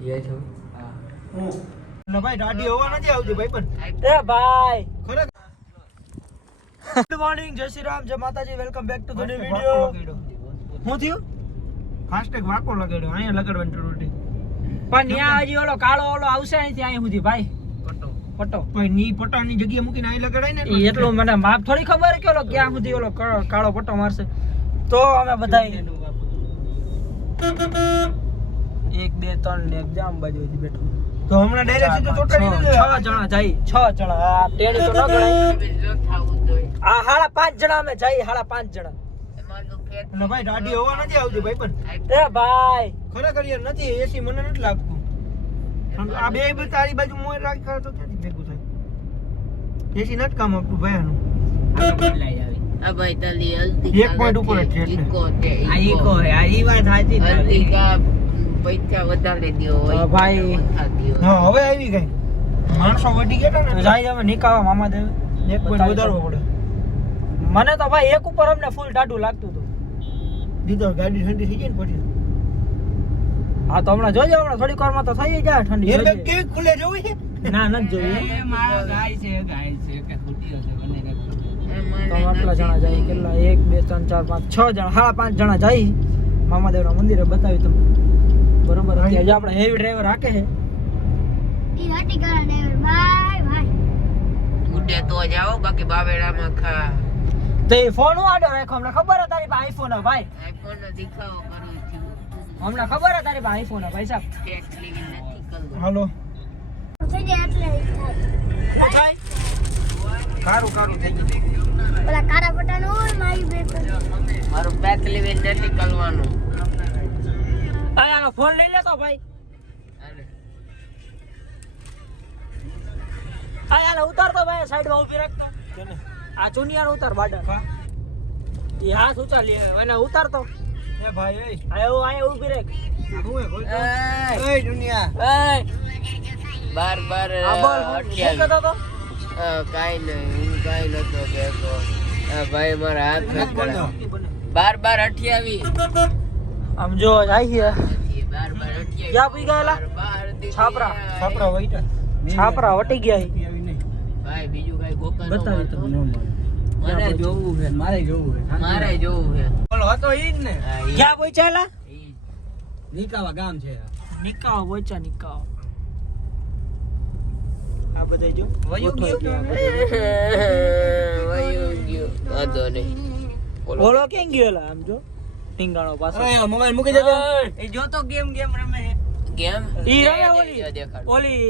ये छो હા ના ભાઈ દાઢી હોવા નથી આવતી ભાઈ પણ ए भाई ખરેખર ગુડ મોર્નિંગ જય શ્રી રામ જય માતાજી welcome back to the new video હું થયું ફાસ્ટેગ વાકો લગાડ્યો અહીંયા લગાડવાની જરૂર નથી પણ ન્યા હજી ઓલો કાળો ઓલો આવશે અહીંથી અહીં સુધી ભાઈ પટ્ટો ભાઈ ની પટાની જગ્યાએ મૂકીને અહીં લગાડાય ને એટલું મને માપ થોડી ખબર કે ઓલો ક્યાં સુધી ઓલો કાળો પટ્ટો મારશે તો અમે બધા 1 2 3 ને એક્ઝામ બાજુ હજી બેઠો તો હમણાં ડાયરેક્ટ સીધો ચોટાડી ને 6 જણા જાય 6 જણા આ ટેણી તો ન ગણાય આ 5.5 જણા અમે જાય 5.5 જણા અને ભાઈ દાઢી હોવા નથી આવતી ભાઈ પણ એ ભાઈ ખરેખર યાર નથી એસી મને નથી લાગતું આ બે તારી બાજુ મોય રાખા તો ક્યાંથી ભેગું થાય એસી નથી કામ આપતું ભાઈ આનું બદલાઈ આવી આ ભાઈ તલી હલ્દી એક પોઈન્ટ ઉપર જ છે એટલે આ ઈકો હે આ ઈ વાત સાચી હલ્દી કા પૈસા વધારે દ્યો હોય ભાઈ હા હવે આવી ગઈ માણસો વધી ગયા ને જાય અમે નિકાવા મામા દેવ એક પોઈન્ટ વધારવો પડે મને તો ભાઈ એક ઉપર અમને ફૂલ ટાઢું લાગતું હતું દીધો ગાડી ઠંડી થઈ જાય ને પછી હા તો હમણાં જોજો હમણાં થોડીક વારમાં તો થઈ જાય ઠંડી એ જોજે. કેવી ખુલે જોવી છે ના નથી જોઈએ એ મારો ગાય છે કે ફૂટ્યો છે બને તો આટલા જણા જાય કેટલા 1 2 3 4 5 6 જણા 5.5 જણા જાય મામાદેવના મંદિરે બતાવી તમને બરોબર અત્યારે આપણે હેવી ડ્રાઈવર રાખે છે ઈ હટી કરા ડ્રાઈવર બાય ભાઈ ઉડે તો જાઓ બાકી બાવેડામાં ખા તો એ ફોન હું આડો રાખ્યો હમણાં ખબર હે તારી પાસે આઈફોન હે ભાઈ આઈફોન નો દેખાવો કરું છું હમણાં ખબર હે તારી પાસે આઈફોન હે ભાઈ સાહેબ ટેક્સ લેવી નથી કરવું હાલો થઈ જાય એટલે થાય કારું કારું થઈ ગયું ઓલા કારા પટાનું હોય મારી બેક મારું બેક લેવી નથી કરવાનું આનો ફોન લઈ લેતો ભાઈ આનો ઉતારતો ભાઈ સાઈડમાં ઊભી રાખતો કેને આ ચુનિયાનો ઉતાર બાડા કા એ હાથ ઊંચા લે અને ઉતારતો એ ભાઈ એ આ એવું અહીંયા ઊભી રાખ હું એ કોઈ એય! એ દુનિયા બાર બાર આ બોલ હું કહેતો તો કાઈ નહીં હું કાઈ નતો કહેતો ભાઈ મારા હાથ બને બાર 28 આમ જો જાય છે બાર 28 ક્યાં પી ગયેલા છાપરા છાપરા વઈટા છાપરા વટી ગયા છે. આવી નહીં ભાઈ બીજું કઈ ગોકર બતાવી તમને મને જોવું છે મારે જોવું છે બોલો હતો ઈ જ ને હા, ઈ- ક્યાં પહોંચાયેલા ઈ. નીકાવા ગામ છે નિકાવ પહોંચ્યા નિકાવ આ બધા જો વયું ગોઠવાઈ ગયું? ગયા. વયું ગયું. વાંધો નહીં ઓલો ક્યાં ગયો લા આમ જો ટીંગાણો પાછો મોબાઈલ મૂકી દેજો એ જો તો ગેમ રમે છે કેમ ઈ રમે ઓલી દેખાડ ઓલી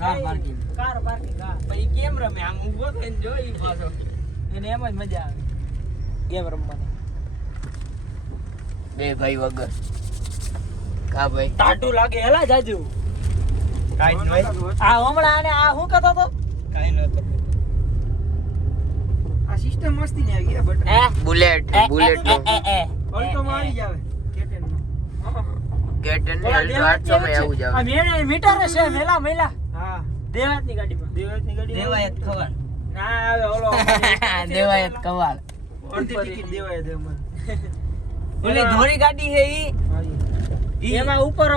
કાર પાર્કિંગ કાર પાર્કિંગ હા પછી કેમ રમે આમ ઊભો થઈને જો ઈ પાછો એને એમ જ મજા આવે ગેમ રમવાની બે ભાઈ વગર કા ભાઈ ટાટુ લાગે હેલા જાજુ કાઈ જ નહીં આ હમણાં આને આ હું કહેતો તો કાઈ નતો આ સિસ્ટમ મસ્તી ને આવી ગયા બટ બુલેટ બુલેટ નો ઓલ્ટો માં આવી જાવે કેટેન કેટન ને અલ્ટો 800 માં આવું જાવ આ મેને મીટર છે મેલા મેલા હા દેવાતની ગાડીમાં દેવાયતની ગાડી દેવાયત ખબર ના આવે ઓલો દેવાયત કવાલ અડધી ટિકિટ દેવાય દે મને ઓલી ધોળી ગાડી છે ઈ એમાં ઉપર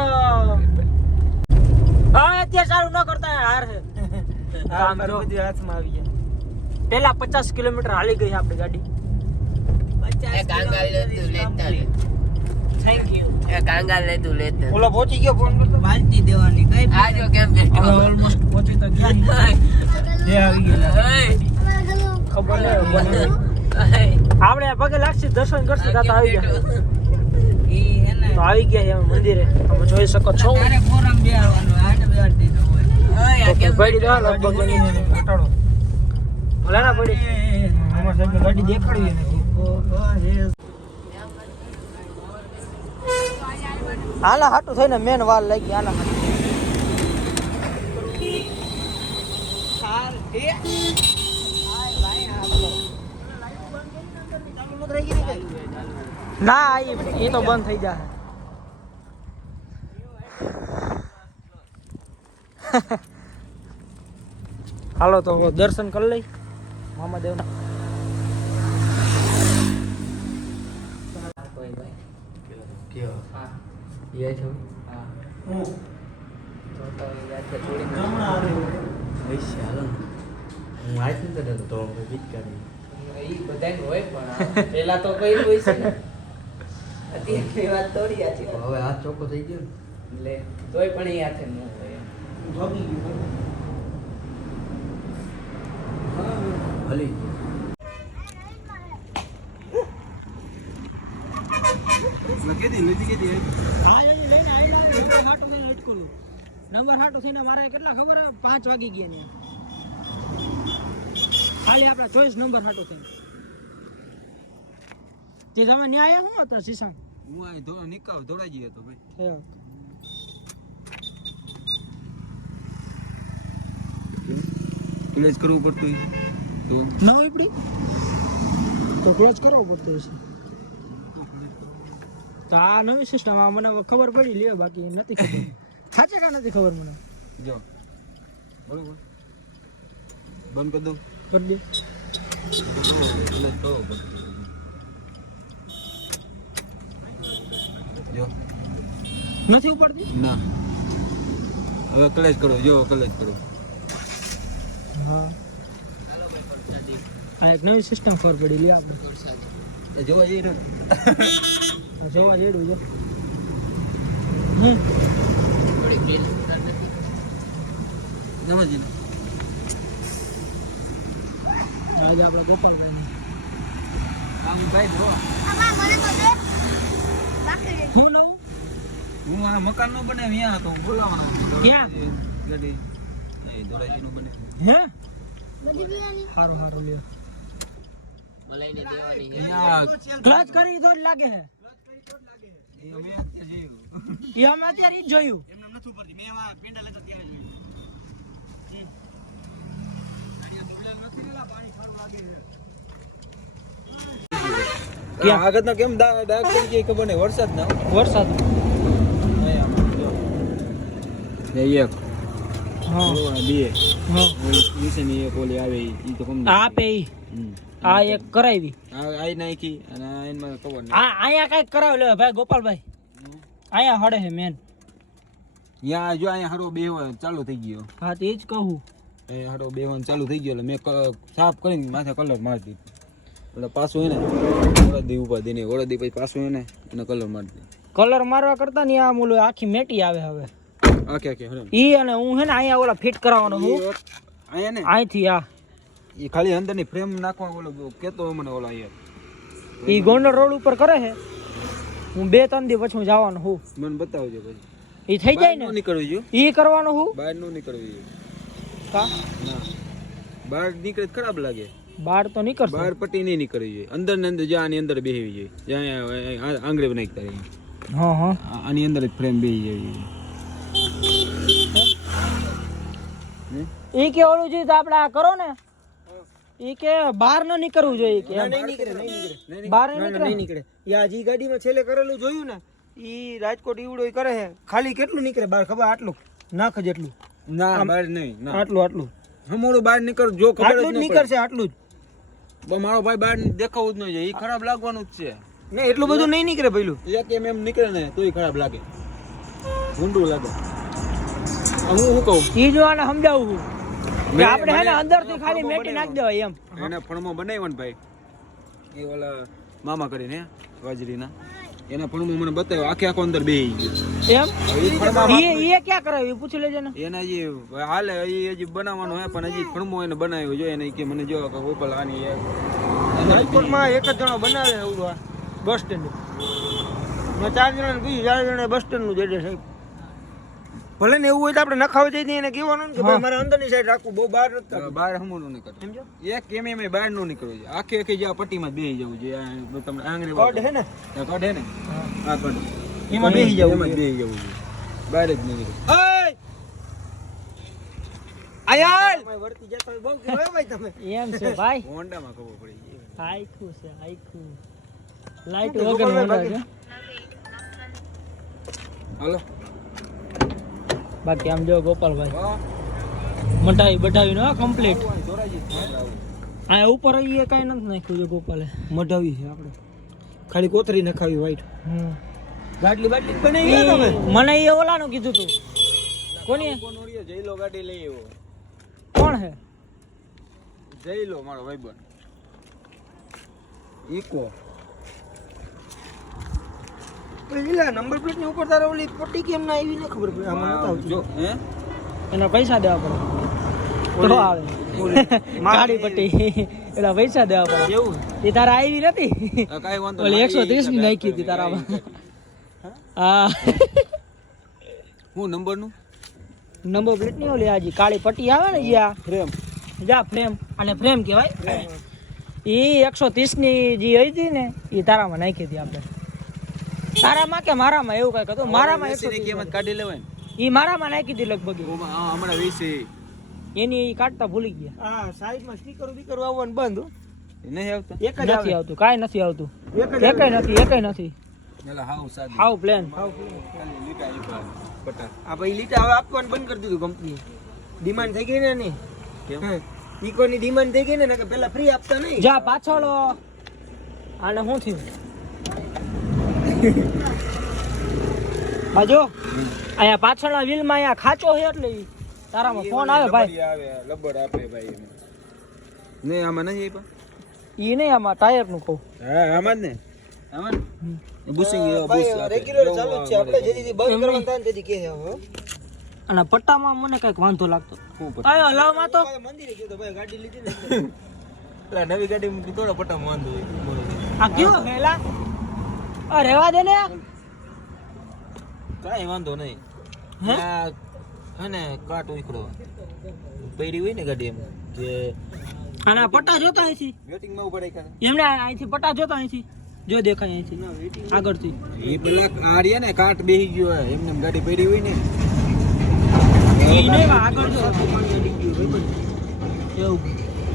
અત્યારે ચાલુ ન કરતા હાર છે કામ જો બધી હાથમાં આવી ગયા પેલા 50 કિલોમીટર હાલી ગઈ આપણી ગાડી એ કાંગાલ લેતું લેતા થેન્ક યુ એ કાંગાલ લેતું લેતા ઓલો પહોંચી ગયો ફોન કરતો વાંચી દેવાની કઈ આજો કેમ બેઠો હવે ઓલમોસ્ટ પહોંચી તો ગયા જે આવી ગયા ખબર નહીં આપણે પગે લાગશે દર્શન કરશે તો આવી ગયા ઈ હે ને તો આવી ગયા છે અમે મંદિરે તમે જોઈ શકો છો તારે ફોરમ બેહવાનું આટ બેઠ દીધો હોય ઓય આ કેમ પડી દો લગભગ ઘટાડો ભલે ના પડી અમાર સાહેબ ગાડી દેખાડવી નથી આના હાટું થઈને મેન વાલ લઈ ગયા આના ના એ તો બંધ થઈ જાય હાલો તો દર્શન કરી લઈ મામાદેવના કયો ये छो હું તો તો એ રાતે થોડી જમણા હારે વૈશ્ય હાલો ને. હું આજ નથી કરતો તો હું વિચારી ઈ બધાય હોય પણ આ પેલા તો કઈ હોય છે ને અત્યારે વાત થોડી આ છે હવે હાથ ચોખ્ખો થઈ ગયો ને એટલે તોય પણ એ હાથે ન હોય એમ. જોગી ગયું હલી હા એની લઈને આવ્યા નંબર હાટો થઈને લટકું નંબર હાટો થઈને મારે કેટલા ખબર હે 5 વાગી ગયા ને ખાલી આપણા ચોઈસ નંબર હાટો થઈને તે તમે ન્યાય શું હતા શીશાંક હું આ નિકાવ દોડાજી હતો ભાઈ ક્લેજ કરવું પડતું તો ન ઉપડી તો ક્લોઝ કરવો પડતો હશે તો આ નવી સિસ્ટમ આ મને ખબર પડી લ્યો બાકી નથી ખબર સાચે કા નથી ખબર મને જો બરોબર બંધ કરી દઉં કરી દે ક્લેજ કરવો પડતું જો નથી ઉપડતી ના હવે ક્લેજ કરો જો ક્લેજ કરો હા આ એક નવી સિસ્ટમ ખબર પડી લ્યો આપણે એ જોવા જઈએ ને આ જોવા જેડું છે હું થોડી ફીલ નથી સમજી ને આજે આપણે ગોપાલભાઈ આમ ભાઈ જો આમાં મને તો દે બાકી હું નવું હું આ મકાન નો બને અહીંયા હતો બોલાવાનો ક્યાં? ગાડી નહીં દોરાજી નું બને હે બધી પીવાની હારું હારું લ્યો મલાઈને દેવાની છે. અહીંયા ક્લચ કરી તો જ લાગે હે એ અમે અત્યારે જોયું એ અમે અત્યારે ઈ જ જોયું એમને નથી ઉપડતી મેં એમાં પેંડા લેતા ત્યાં ક્યાં? આગળ ના કેમ ડાક કરી ગઈ ખબર નહીં વરસાદ ના વરસાદ એક હા બે હા નીચેની એક ઓલી આવે ઈ તો કમ આ પે ઈ. આ એક કરાવી આઈ નાખી અને એમાં ખબર નહીં આ અહીંયા કઈક કરાવી લે ભાઈ ગોપાલભાઈ અહીંયા હડે હે મેન ત્યાં જો અહીંયા હારો બેહવા ચાલુ થઈ ગયો હા તે જ કહું અહીંયા હારો બેહવાનું ચાલુ થઈ ગયો એટલે મેં સાફ કરીને માથે કલર મારી દીધો એટલે પાછું એને ઓળદી ઉપાધી નહીં ઓળદી પછી પાછું એને કલર મારી દીધો કલર મારવા કરતા ને આ મુલો આખી મેટી આવે હવે આખે હરે ઈ અને હું હે ને અહીંયા ઓલા ફિટ કરાવવાનો હું અહીંયા ને અહીંથી આ એ ખાલી અંદરની ફ્રેમ નાખવા ઓલો કેતો મને ઓલા યાર ઈ ગોંડલ રોડ ઉપર કરે છે હું 2-3 દી પછી હું જવાનો હું મને બતાવજો પછી ઈ થઈ જાય ને નીકળવી જો ઈ કરવાનો હું બહાર નો નીકળવી કા ના બહાર નીકળે તો ખરાબ લાગે બાર તો નીકળશે બહાર પટ્ટી નહીં નીકળવી જોઈએ અંદર ને અંદર જ્યાં આની અંદર બેહવી જોઈએ જ્યાં આંગળી બનાવી રહી હા હા આની અંદર જ ફ્રેમ બેહી જાય ઈ કે ઓલું જે આપણે આ કરો ને ઈ કે બહાર ન નીકળવું જોઈએ કે એમ. નહીં નીકળે નહીં નીકળે બહાર ના, નહીં ના, નીકળે નહીં નીકળે યા જી ગાડીમાં છેલ્લે કરેલું જોયું ને ઈ રાજકોટ ઈવડો ઈ કરે છે ખાલી કેટલું નીકળે બહાર ખબર આટલું નાખ જેટલું ના બહાર નહીં ના આટલું હમોડું બહાર નીકળ જો ખબર આટલું જ જ ન નીકળશે આટલું જ પડે મારો ભાઈ બહાર દેખાવું જ ન જોઈએ એ ખરાબ લાગવાનું જ છે ને એટલું બધું નહીં નીકળે પેલું એક એમ નીકળે ને તોય ખરાબ લાગે ઊંડું લાગે હું શું કહું ઈ જો આને સમજાવું છું કે મેં- આપણે હે ને મને- અંદરથી ખાલી મેટી નાખી દેવાય એમ એને ફણમો બનાવ્યો ને ભાઈ એ ઓલા મામા કરીને વાજરીના એના ફણમો મને બતાવ્યો આખે આખો અંદર બેહી ગયો એમ હવે ઈ ફણમાં ઈ ક્યાં કરાવ્યું પૂછી લેજે ને એના જે હાલે એ હજી બનાવવાનો હે પણ હજી ફણમો એને બનાવ્યો જોઈએ એને ઈ કે મને જો કે ઓપલ આની રાજકોટમાં એક જ જણો બનાવે એવડું આ બસ સ્ટેન્ડ મેં 4 જણાને કીધું 4 જણા બસ સ્ટેન્ડ નું જેડે સાહેબ ભલે ને એવું હોય તો આપણે નખાવ જઈ એને કહેવાનું ને કે ભાઈ મારે અંદરની સાઈડ રાખવું બહુ બહાર નથી રાખવું. બહાર હમું નીકળે સમજો એક કેમ એમ બહાર નો નીકળવું જોઈએ આખે આખી જે આ પટ્ટીમાં જ બેહી જવું જોઈએ આ તમને આંગળી કડ હે ને કઢે ને હા કઢ એમાં બેસી જવું એમાં જ બેહી જવું જોઈએ બહાર જ નહીં નીકળે આયાલ વર્તી જતા હોય બહુ કહેવાય ભાઈ તમે એમ છે ભાઈ હોન્ડામાં ખબર પડી ગઈ આખું છે આખું લાઈટ વગર હોન્ડા છે હાલો બાકી આમ જો ગોપાલભાઈ મટાવી બટાવી નો કમ્પ્લીટ આ ઉપર એ કઈ નથી નાખ્યું છે ગોપાલે મઢાવી છે આપણે ખાલી કોથરી નખાવી વ્હાઈટ ગાટલી બાટલી બનાવી ગયા તમે મને એ ઓલાનું કીધું તું કોની કોનોરિયો જઈ લો ગાડી લઈ આવ્યો કોણ હે જઈ લો મારો ભાઈબંધ ઈકો પેલા નંબર પ્લેટ ની ઉપર તારે ઓલી પટ્ટી કેમ ના આવી ને ખબર પડે આમાં નતા આવતું. જો હે એના પૈસા દેવા પડે તો આવે ગાડી પટ્ટી એના પૈસા દેવા પડે એવું એ તારા આવી નથી કાઈ વાંધો ઓલી 130 ની નાખી હતી તારામાં હા હું નંબર નું નંબર પ્લેટ ની ઓલી આજી કાળી પટ્ટી આવે ને જ્યાં ફ્રેમ જા ફ્રેમ અને ફ્રેમ કહેવાય એ 130 ની જે હતી ને એ તારામાં નાખી હતી આપણે તારામાં કે મારામાં એવું કઈ હતું મારામાં 130 કિંમત કાઢી લેવાય ને એ મારામાં નાખી હતી લગભગ હા હમણાં 20 એની એ કાઢતા ભૂલી ગયા હા સાઈડ માં સ્ટીકર બીકર આવવાનું બંધ હો. નહીં આવતા એક જ નથી આવે આવતું કાંઈ નથી આવતું એક જ આવે. એકેય નથી પેલા હાવ સાદી હાવ પ્લેન ખાલી લીટા લીટા પટા આ ભાઈ લીટા હવે આપવાનું બંધ કરી દીધું કંપની ડિમાન્ડ થઈ ગઈ ને એની કેમ ઇકો ની ડિમાન્ડ થઈ ગઈ ને કે પેલા ફ્રી આપતા નહીં જા પાછળ આને શું થયું બાજુ અહીંયા પાછળના વ્હીલમાં અહીંયા ખાચો છે એટલે ઈ તારામાં ફોન આવે ભાઈ આવે લબર આપે ભાઈ એમ નહીં આમાં નહીં આપ્યા ઈ નહીં આમાં ટાયર નું કહું હા આમાં જ ને આમાં બુશિંગ રેગ્યુલર ચાલુ જ છે આપણે જેથી બંધ કરવાનું થાય ને તેથી કહે હવે અને પટ્ટામાં મને કઈક વાંધો લાગતો આયો હલાવમાં તો મંદિરે ગયો તો ભાઈ ગાડી લીધી ને પેલા નવી ગાડી મૂકી થોડા પટ્ટામાં વાંધો હોય આ કયો હેલા આ રેવા દે ને કાંઈ વાંધો નહીં હે હે ને કાટ ઉખડો પૈડી હોય ને ગાડી એમ કે અને આ પટ્ટા જોતા અહીંથી વેટિંગ માં ઉભા રાખ્યા એમને અહીંથી પટ્ટા જોતા અહીંથી જો દેખાય અહીંથી આગળથી એ પેલા આર્યા ને કાટ બેહી ગયો હોય એમને એમ ગાડી પડી હોય ને ઈ નહીં આગળ જો એવું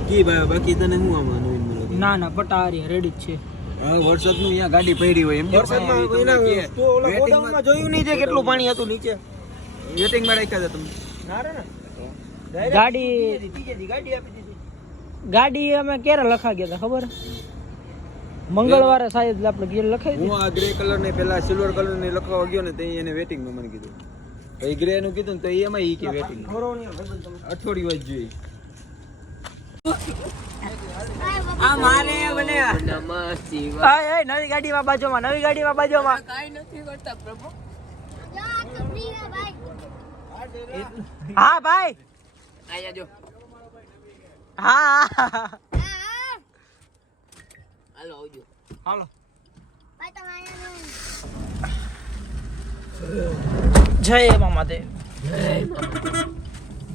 કી બાકી તને શું આમાં નવીન મળે ના ના પટ્ટા હારી રેડી જ છે હા વરસાદ નું અહીંયા ગાડી પડી હોય એમ વરસાદમાં તો ઓલા ગોડાઉનમાં જોયું નહીં છે કેટલું પાણી હતું નીચે વેટિંગ માં રાખ્યા હતા તમે ના રે ને ગાડી ત્રીજેથી ગાડી આપી દીધી ગાડી અમે ક્યારે લખા ગયા હતા ખબર મંગળવારે સાહેબ આપણે ઘેર લખાઈ હું આ ગ્રે કલર ને પેલા સિલ્વર કલર ને લખવા ગયો ને તો એને વેટિંગ માં મને કીધું પછી ગ્રે નું કીધું ને તો એમાં ઈ કે વેટિંગ ખવડાવવાની હોય ભાઈ તમે અઠવાડિયું જ જોઈએ આ મારે બને નમઃ શિવાય એ નવી ગાડીમાં બાજુમાં નવી ગાડીમાં બાજુમાં કાઈ નથી કરતા પ્રભુ જા આ તો ફ્રી હે ભાઈ હા ભાઈ આયા જો હા હા હાલો આવજો હાલો ભાઈ તમે આયા જય મામાદેવ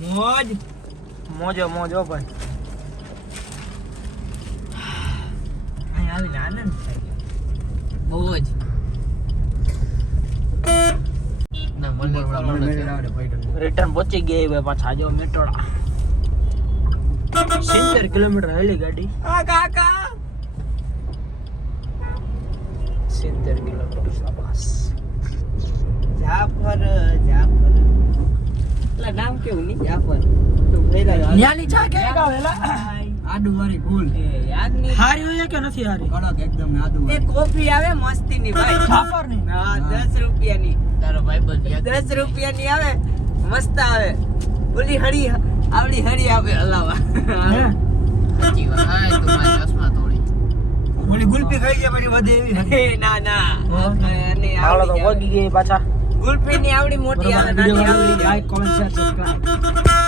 મોજ મોજો મોજો ભાઈ અહીં આવીને આનંદ થાય બહુ જ ના મને રિટર્ન પહોંચી ગઈ ભાઈ પાછા જો મેટોડા 70 કિલોમીટર હાલી ગાડી આ કાકા 70 કિલોમીટર શાબાશ જાફર એટલે નામ કેવું નહીં જાફર ન્યાની ચા કે ગાવેલા આડુ વાળી ફૂલ યાદ નહીં હારી હોય કે નથી હારી કડક એકદમ આડુ એ કોફી આવે મસ્તી ની ભાઈ જાફર ની હા 10 રૂપિયાની તારો ભાઈબંધ 10 રૂપિયાની આવે મસ્ત આવે ઓલી હળી આવડી હળી આવે હલાવા સાચી વાત હા તો મારા ચશ્મા તોડી ઓલી ગુલ્ફી ખાઈ ગયા પછી વધે એવી ના ના અને હાલો તો વગી ગઈ પાછા ગુલફી ની આવડી મોટી આવે નાની આવડી લાઈક કોમેન્ટ શેર સબસ્ક્રાઇબ